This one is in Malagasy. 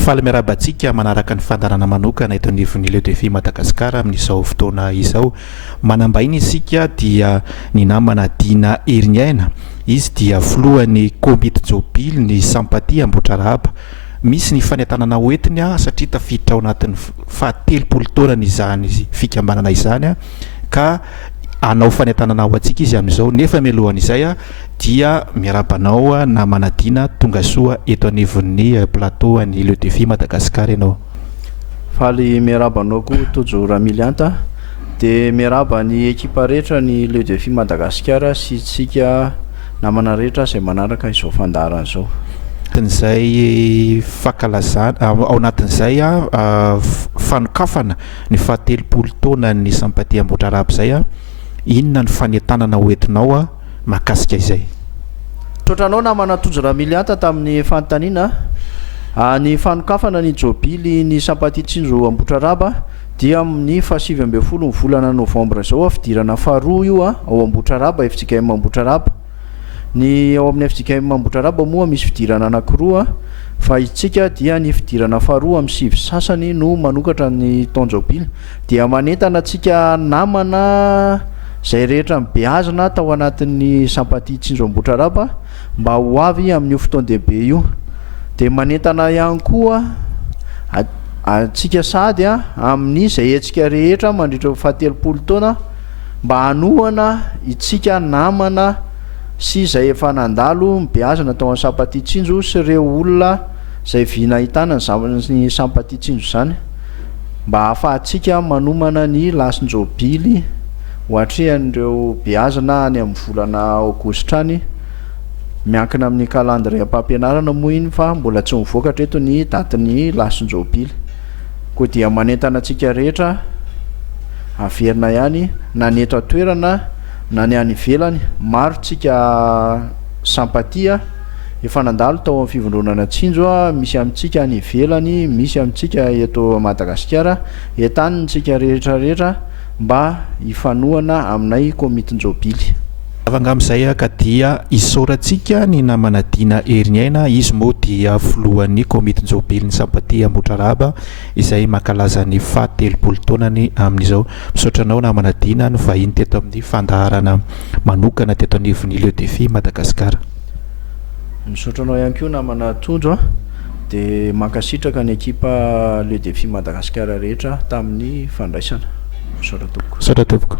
Faly miarabantsika manaraka ny fandarana manokana eto anivon'ny Leo Défi Madagasikara amin'izao fotoana izao. Manambahiny isika dia ny namana Dina Heriniaina. Izy dia filohan'ny komity Jobily ny Sampatia Ambohidraraba. Misy ny fanentanana hoentiny satria tafiditra ao anatin'ny fahatelopolo taona izany fikambanana izany ka anao fanentanana ho antsika izy amin'izao. Nefa mialohan'izay dia miarabanao namana Dina tonga soa eto anivon'ny plateau an'ny Leo Défi Madagasikara ianao. Faly miarabanao koa Tojo Ramilianta dia miaraba ny ekipa rehetra ny Leo Défi Madagasikara sy tsika namana rehetra izay manaraka izao fandarana izao. Tan'izay fankalazana ao anatin'izay fanokafana ny fahatelopolo taona ny Sampatia Ambohidraraba izay inona ny fanentanana hoentinao mahakasika izay? Trotranao namana Tojo Ramilianta tamin'ny fanontaniana ny fanokafana ny Jobily ny Sampatia Tsinjo Ambohidraraba dia amin'ny 7 ambin'ny folo ny volana Novambra izao fidirana faharoa io ao Ambohidraraba FJKM Ambohidraraba. Ny ao amin'ny FJKM Ambohidraraba moa misy fidirana anankiroa fa itsika dia ny fidirana faharoa amin'ny sivy sasany no manokatra ny taon-Jobily dia manentana antsika namana izay rehetra mibeazina tao anatin'ny Sampatia Tsinjo Ambohidraraba mba ho avy amin'io fotoan-dehibe io. Dia manentana ihany koa antsika sady amin'ny izay hetsika rehetra mandritra fahatelopolo taona mba hanohana itsika namana sy izay efa nandalo mibeazina tao amin'ny Sampatia Tsinjo sy ireo olona izay viana ahitana ny Sampatia Tsinjo izany mba ahafahantsika manomana ny lasin'ny Jobily hoatrehan'ireo beazina any amin'ny volana Aogositra any miankina amin'ny calendrier-pampianarana moa iny fa mbola tsy mivoaka hatreto ny datin'ny lasin'ny Jobily. Koa dia manentana antsika rehetra averina ihany na ny eto an-toerana na ny any ivelany maro tsika Sampatia efa nandalo tao amin'ny fivondronana Tsinjo misy amintsika any ivelany misy amintsika eto Madagasikara entanitsika rehetrarehetra mba hifanohana aminay komity Jobily. Avangam''izay ka dia isaorantsika ny namana Dina Heriniaina. Izy moa dia filohan'ny komity Jobily ny Sampatia Ambohidraraba izay mankalaza ny fahatelopolo taonany amin'izao. Misaotranao namana Dina no vahiny teto amin'ny fandaharana manokana teto anivon'ny Leo Défi Madagasikara. Misaotranao ihany koa namana Tojo dia mankasitraka ny ekipa Leo Défi Madagasikara rehetra tamin'ny fandraisana. Misaotra tompoko. Misaotra tompoko.